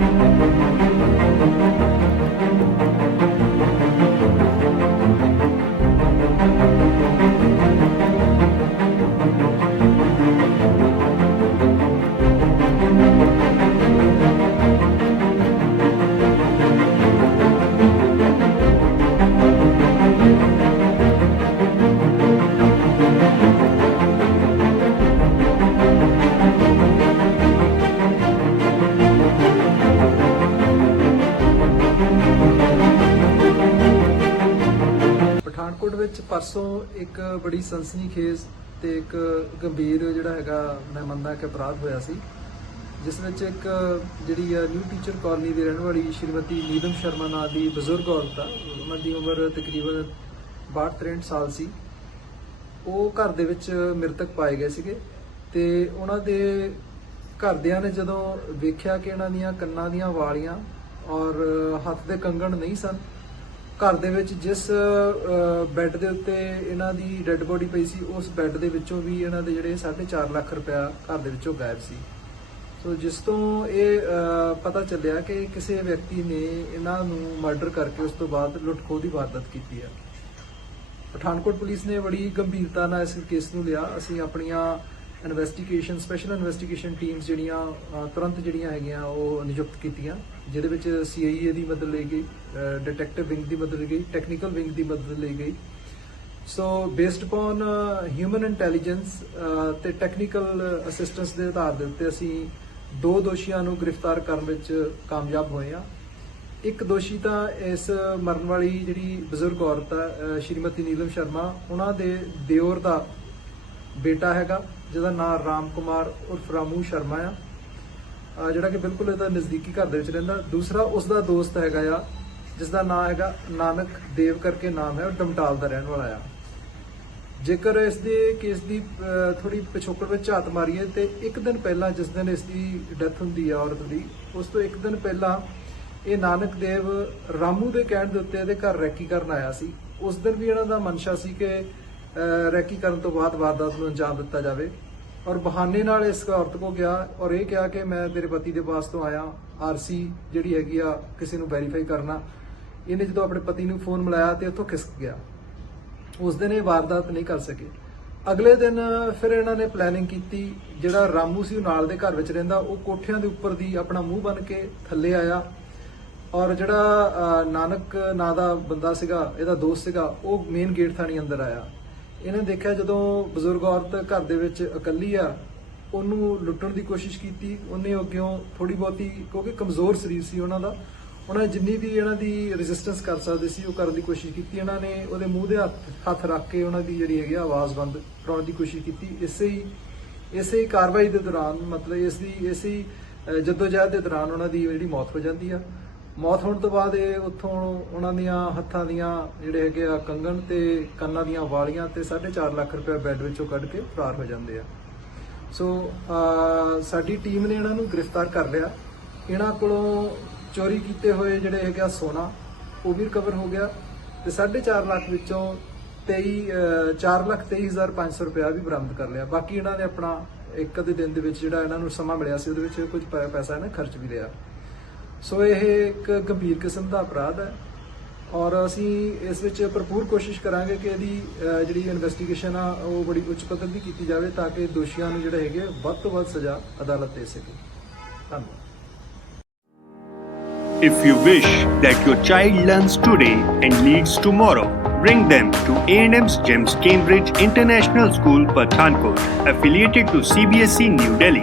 ਪਠਾਨਕੋਟ ਪਰਸੋਂ ਇੱਕ ਬੜੀ ਸਨਸਨੀਖੇਜ਼ ਤੇ ਇੱਕ ਗੰਭੀਰ ਜਿਹੜਾ ਹੈਗਾ ਮੈਂ ਮੰਨਦਾ ਕਿ ਅਪਰਾਧ ਹੋਇਆ ਸੀ, ਜਿਸ ਵਿੱਚ ਇੱਕ ਜਿਹੜੀ ਆ ਨਿਊ ਟੀਚਰ ਕਾਲਨੀ ਦੀ ਰਹਿਣ ਵਾਲੀ ਸ਼੍ਰੀਮਤੀ ਨੀਲਮ ਸ਼ਰਮਾ ਨਾਂ ਦੀ ਬਜ਼ੁਰਗ ਔਰਤ ਆ ਉਹਨਾਂ ਦੀ ਉਮਰ ਤਕਰੀਬਨ 62-63 ਸਾਲ ਸੀ, ਉਹ ਘਰ ਦੇ ਵਿੱਚ ਮ੍ਰਿਤਕ ਪਾਏ ਗਏ ਸੀਗੇ ਤੇ ਉਹਨਾਂ ਦੇ ਘਰਦਿਆਂ ਨੇ ਜਦੋਂ ਵੇਖਿਆ ਕਿ ਇਹਨਾਂ ਦੀਆਂ ਕੰਨਾਂ ਦੀਆਂ ਵਾਲੀਆਂ ਔਰ ਹੱਥ ਦੇ ਕੰਗਣ ਨਹੀਂ ਸਨ ਘਰ ਦੇ ਵਿੱਚ ਜਿਸ ਬੈੱਡ ਦੇ ਉੱਤੇ ਇਹਨਾਂ ਦੀ ਡੈੱਡ ਬੋਡੀ ਪਈ ਸੀ, ਉਸ ਬੈੱਡ ਦੇ ਵਿੱਚੋਂ ਵੀ ਇਹਨਾਂ ਦੇ ਜਿਹੜੇ 4.5 ਲੱਖ ਰੁਪਇਆ ਘਰ ਦੇ ਵਿੱਚੋਂ ਗਾਇਬ ਸੀ। ਸੋ ਜਿਸ ਤੋਂ ਇਹ ਪਤਾ ਚੱਲਿਆ ਕਿ ਕਿਸੇ ਵਿਅਕਤੀ ਨੇ ਇਹਨਾਂ ਨੂੰ ਮਰਡਰ ਕਰਕੇ ਉਸ ਤੋਂ ਬਾਅਦ ਲੁੱਟ-ਖੋਹ ਦੀ ਵਾਰਦਾਤ ਕੀਤੀ ਹੈ। ਪਠਾਨਕੋਟ ਪੁਲਿਸ ਨੇ ਬੜੀ ਗੰਭੀਰਤਾ ਨਾਲ ਇਸ ਕੇਸ ਨੂੰ ਲਿਆ। ਅਸੀਂ ਆਪਣੀਆਂ ਇਨਵੈਸਟੀਗੇਸ਼ਨ ਸਪੈਸ਼ਲ ਇਨਵੈਸਟੀਗੇਸ਼ਨ ਟੀਮਸ ਜਿਹੜੀਆਂ ਤੁਰੰਤ ਜਿਹੜੀਆਂ ਹੈਗੀਆਂ, ਉਹ ਨਿਯੁਕਤ ਕੀਤੀਆਂ, ਜਿਹਦੇ ਵਿੱਚ ਸੀਆਈਏ ਦੀ ਮਦਦ ਲਈ ਗਈ ਡਿਟੈਕਟਿਵ ਵਿੰਗ ਦੀ ਮਦਦ ਲਈ ਗਈ ਟੈਕਨੀਕਲ ਵਿੰਗ ਦੀ ਮਦਦ ਲਈ ਗਈ। So based upon human intelligence ਤੇ ਟੈਕਨੀਕਲ ਅਸਿਸਟੈਂਸ ਦੇ ਆਧਾਰ ਦੇ ਉੱਤੇ ਅਸੀਂ ਦੋ ਦੋਸ਼ੀਆਂ ਨੂੰ ਗ੍ਰਿਫਤਾਰ ਕਰਨ ਵਿੱਚ ਕਾਮਯਾਬ ਹੋਏ ਹਾਂ। ਇੱਕ ਦੋਸ਼ੀ ਤਾਂ ਇਸ ਮਰਨ ਵਾਲੀ ਜਿਹੜੀ ਬਜ਼ੁਰਗ ਔਰਤ ਹੈ ਸ਼੍ਰੀਮਤੀ ਨੀਲਮ ਸ਼ਰਮਾ, ਉਹਨਾਂ ਦੇ ਦਿਓਰ ਦਾ ਬੇਟਾ ਹੈਗਾ। ਜਿਹਦਾ ਨਾਮ ਰਾਮ ਕੁਮਾਰ ਉਰਫ ਰਾਮੂ ਸ਼ਰਮਾ ਆ। ਜਿਹੜਾ ਕਿ ਬਿਲਕੁਲ ਇਹਦਾ ਨਜ਼ਦੀਕੀ ਘਰ ਦੇ ਵਿੱਚ ਰਹਿੰਦਾ। ਦੂਸਰਾ ਉਸ ਦਾ ਦੋਸਤ ਹੈਗਾ ਆ ਜਿਸ ਦਾ ਨਾਮ ਹੈਗਾ ਨਾਨਕ ਦੇਵ ਕਰਕੇ ਨਾਮ ਹੈ, ਉਹ ਡਮਟਾਲ ਦਾ ਰਹਿਣ ਵਾਲਾ ਆ। ਜੇਕਰ ਇਸ ਦੇ ਕੇਸ ਦੀ ਥੋੜੀ ਪਿਛੋਕੜ ਵਿੱਚ ਝਾਤ ਮਾਰੀਏ ਤੇ ਇੱਕ ਦਿਨ ਪਹਿਲਾਂ ਜਿਸ ਦਿਨ ਇਸ ਦੀ ਡੈਥ ਹੁੰਦੀ ਆ ਔਰਤ ਦੀ, ਉਸ ਤੋਂ ਇੱਕ ਦਿਨ ਪਹਿਲਾਂ ਇਹ ਨਾਨਕ ਦੇਵ ਰਾਮੂ ਦੇ ਕਹਿਣ ਦੇ ਉੱਤੇ ਇਹਦੇ ਘਰ ਰੈਕੀ ਕਰਨ ਆਇਆ ਸੀ। ਉਸ ਦਿਨ ਵੀ ਇਹਨਾਂ ਦਾ ਮਨਸ਼ਾ ਸੀ ਕਿ ਰੈਕੀ ਕਰਨ ਤੋਂ ਬਾਅਦ ਵਾਰਦਾਤ ਨੂੰ ਅੰਜਾਮ ਦਿੱਤਾ ਜਾਵੇ। ਔਰ ਬਹਾਨੇ ਨਾਲ ਇਸ ਔਰਤ ਕੋ ਗਿਆ ਔਰ ਇਹ ਕਿਹਾ ਕਿ ਮੈਂ ਤੇਰੇ ਪਤੀ ਦੇ ਪਾਸ ਤੋਂ ਆਇਆ ਆਰਸੀ ਜਿਹੜੀ ਹੈਗੀ ਆ, ਕਿਸੇ ਨੂੰ ਵੈਰੀਫਾਈ ਕਰਨਾ। ਇਹਨੇ ਜਦੋਂ ਆਪਣੇ ਪਤੀ ਨੂੰ ਫੋਨ ਮਿਲਾਇਆ ਤੇ ਉੱਥੋਂ ਖਿਸਕ ਗਿਆ। ਉਸ ਦਿਨ ਇਹ ਵਾਰਦਾਤ ਨਹੀਂ ਕਰ ਸਕੇ। ਅਗਲੇ ਦਿਨ ਫਿਰ ਇਹਨਾਂ ਨੇ ਪਲੈਨਿੰਗ ਕੀਤੀ, ਜਿਹੜਾ ਰਾਮੂ ਸੀ ਉਹ ਨਾਲ ਦੇ ਘਰ ਵਿੱਚ ਰਹਿੰਦਾ, ਉਹ ਕੋਠਿਆਂ ਦੇ ਉੱਪਰ ਦੀ ਆਪਣਾ ਮੂੰਹ ਬਨ ਕੇ ਥੱਲੇ ਆਇਆ। ਔਰ ਜਿਹੜਾ ਨਾਨਕ ਨਾਂ ਦਾ ਬੰਦਾ ਸੀਗਾ, ਇਹਦਾ ਦੋਸਤ ਸੀਗਾ, ਉਹ ਮੇਨ ਗੇਟ ਥਾਣੀ ਅੰਦਰ ਆਇਆ। ਇਹਨੇ ਦੇਖਿਆ ਜਦੋਂ ਬਜ਼ੁਰਗ ਔਰਤ ਘਰ ਦੇ ਵਿੱਚ ਇਕੱਲੀ ਆ ਉਹਨੂੰ ਲੁੱਟਣ ਦੀ ਕੋਸ਼ਿਸ਼ ਕੀਤੀ ਉਹਨੇ ਅੱਗਿਓਂ ਥੋੜੀ ਬਹੁਤੀ ਕਿਉਂਕਿ ਕਮਜ਼ੋਰ ਸਰੀਰ ਸੀ ਉਹਨਾਂ ਦਾ ਉਹਨਾਂ ਜਿੰਨੀ ਵੀ ਇਹਨਾਂ ਦੀ ਰੈਜ਼ਿਸਟੈਂਸ ਕਰ ਸਕਦੇ ਸੀ ਉਹ ਕਰਨ ਦੀ ਕੋਸ਼ਿਸ਼ ਕੀਤੀ ਇਹਨਾਂ ਨੇ ਉਹਦੇ ਮੂੰਹ ਦੇ ਹੱਥ ਹੱਥ ਰੱਖ ਕੇ ਉਹਨਾਂ ਦੀ ਜਿਹੜੀ ਹੈਗੀ ਆਵਾਜ਼ ਬੰਦ ਕਰਾਉਣ ਦੀ ਕੋਸ਼ਿਸ਼ ਕੀਤੀ। ਇਸੇ ਹੀ ਇਸੇ ਹੀ ਕਾਰਵਾਈ ਦੇ ਦੌਰਾਨ ਮਤਲਬ ਇਸ ਦੀ ਇਸੇ ਹੀ ਅਹ, ਜੱਦੋਜਹਿਦ ਦੇ ਦੌਰਾਨ ਉਹਨਾਂ ਦੀ ਜਿਹੜੀ ਮੌਤ ਹੋ ਜਾਂਦੀ ਆ। ਮੌਤ ਹੋਣ ਤੋਂ ਬਾਅਦ ਇਹ ਉੱਥੋਂ ਉਹਨਾਂ ਦੀਆਂ ਹੱਥਾਂ ਦੀਆਂ ਜਿਹੜੇ ਹੈਗੇ ਆ ਕੰਗਣ ਤੇ ਕੰਨਾਂ ਦੀਆਂ ਵਾਲੀਆਂ ਤੇ 4.5 ਲੱਖ ਰੁਪਏ ਬੈੱਡ ਵਿੱਚੋਂ ਕੱਢ ਕੇ ਫਰਾਰ ਹੋ ਜਾਂਦੇ ਆ। ਸੋ ਸਾਡੀ ਟੀਮ ਨੇ ਇਹਨਾਂ ਨੂੰ ਗ੍ਰਿਫਤਾਰ ਕਰ ਲਿਆ। ਇਹਨਾਂ ਕੋਲੋਂ ਚੋਰੀ ਕੀਤੇ ਹੋਏ ਜਿਹੜੇ ਹੈਗੇ ਆ ਸੋਨਾ ਉਹ ਵੀ ਰਿਕਵਰ ਹੋ ਗਿਆ ਤੇ 4.5 ਲੱਖ ਵਿੱਚੋਂ 23 ਅਹ, ਚਾਰ ਲੱਖ 23500 ਰੁਪਇਆ ਵੀ ਬਰਾਮਦ ਕਰ ਲਿਆ। ਬਾਕੀ ਇਹਨਾਂ ਨੇ ਆਪਣਾ ਇੱਕ ਅੱਧੇ ਦਿਨ ਦੇ ਵਿੱਚ ਜਿਹੜਾ ਇਹਨਾਂ ਨੂੰ ਸਮਾਂ ਮਿਲਿਆ ਸੀ ਉਹਦੇ ਵਿੱਚ ਕੁਝ ਪੈ- ਪੈਸਾ ਇਹਨਾਂ ਖਰਚ ਵੀ ਲਿਆ। ਸੋ ਇਹ ਇੱਕ ਗੰਭੀਰ ਕਿਸਮ ਦਾ ਅਪਰਾਧ ਹੈ ਔਰ ਅਸੀਂ ਇਸ ਵਿੱਚ ਭਰਪੂਰ ਕੋਸ਼ਿਸ਼ ਕਰਾਂਗੇ ਕਿ ਇਹਦੀ ਅਹ, ਜਿਹੜੀ ਇਨਵੈਸਟੀਗੇਸ਼ਨ ਆ ਉਹ ਬੜੀ ਉੱਚ ਪੱਧਰ ਦੀ ਕੀਤੀ ਜਾਵੇ ਤਾਂ ਕਿ ਦੋਸ਼ੀਆਂ ਨੂੰ ਜਿਹੜੇ ਹੈਗੇ ਵੱਧ ਤੋਂ ਵੱਧ ਸਜ਼ਾ ਅਦਾਲਤ ਦੇ ਸਕੇ ਧੰਨਵਾਦ If you wish that your child learns today and leads tomorrow, bring them to A&M's GEMS Cambridge International School, Pathankot, affiliated to CBSE E, New Delhi.